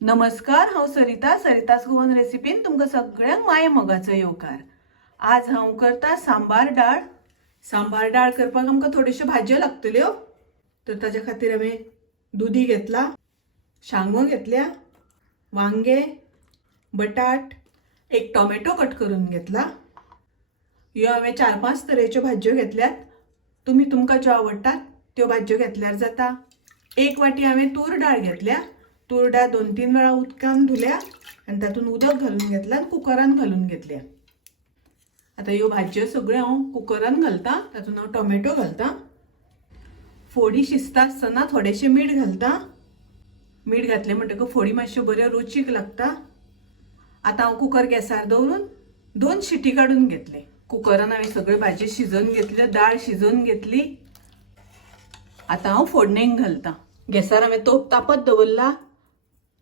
नमस्कार, हांव सरितास गोवन रेसिपीन तुमकां सगळ्यांक माये मोगाचो येवकार। आज हांव करता सांबार डाळ करपाक आमकां थोड्योश्यो भाजयो लागतल्यो। तर ताजे खातीर हांवें दुदी घेतला, शांगो घेतल्या, वांगे, बटाट, एक टोमॅटो कट करून घेतला। ह्यो हांवें 4-5 तरेच्यो भाजयो घेतल्यात। तुमकां ज्यो आवडटात त्यो भाजयो घेतल्यार जाता। एक वाटी हांवें तूर डाळ घेतल्या। तूर डाळ 2-3 वेळा उदकान धुल्या आनी तातूंत उदक घालून घेतला आनी कुकरान घालून घेतल्या। आता ह्यो भाजयो सगळ्यो हांव कुकरान घालता, तातूंत हांव टोमॅटो घालता। फोडी शिजता आसतना थोडेशें मीठ घालता। मीठ घातलें म्हणटकच फोडी मातश्यो बऱ्यो रुचीक लागता। आता हांव कुकर गॅसार दवरून 2 शिटी काडून घेतले। कुकरान हांवें सगळ्यो भाजयो शिजोवन घेतल्यो, दाळ शिजोवन घेतली। आता हांव फोडणेक घालता। गॅसार हांवें तोप तापत दवरला,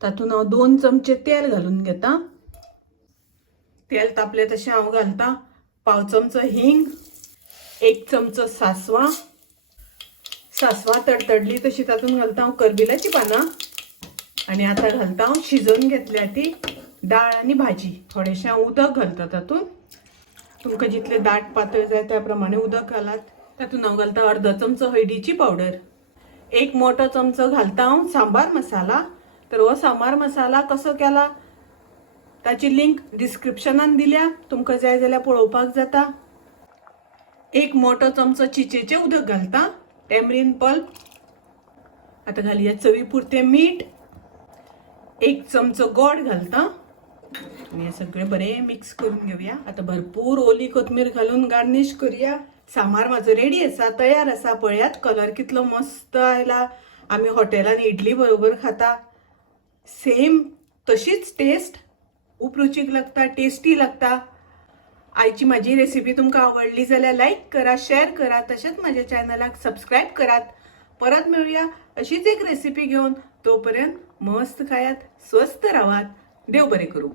तातूंत हांव 2 चमचे तेल घालून घेता। तेल तापलें तशें हांव घालता पाव चमचो हिंग, 1 चमचो सासवां तडतडली तशी तातूंत घालता हांव करबिलाची पानां आनी आतां घालता हांव शिजोवन घेतल्या ती दाळ आनी भाजी। थोडेशें हांव उदक घालता तातूंत। तुमकां जितलें दाट पातळ जाय त्या प्रमाणे उदक घालात। तातूंत हांव घालता अर्दो चमचो हळदीची पावडर, 1 मोठो चमचो घालता हांव सांबार मसाला। तर हो सांबार मसाला कसो केला ताची लिंक डिस्क्रिप्शनान दिल्या, तुमकां जाय जाल्यार पळोवपाक जाता। 1 मोठो चमचो चिचेचें उदक घालता, टॅमरीन पल्प। आता घालया चवी पुरतें मीठ, 1 चमचो गोड घालता आनी हे सगळें बरें मिक्स करून घेवया। आता भरपूर ओली कोथमीर घालून गार्निश करूया। सांबार म्हाजो रेडी आसा, तयार आसा। पळयात कलर कितलो मस्त आयला। आमी हॉटेलान इडली बरोबर खाता, सेम तशीच टेस्ट, खूप रुचीक लागता, टेस्टी लागता। आयची माझी रेसिपी तुमकां आवडली जाल्यार लाईक करा, शेअर करा, तशेंच माझ्या चॅनलाक सबस्क्राईब करात। परत मेळुया अशीच एक रेसिपी घेऊन। तोपर्यंत मस्त खायात, स्वस्त रावात, देव बरें करूं।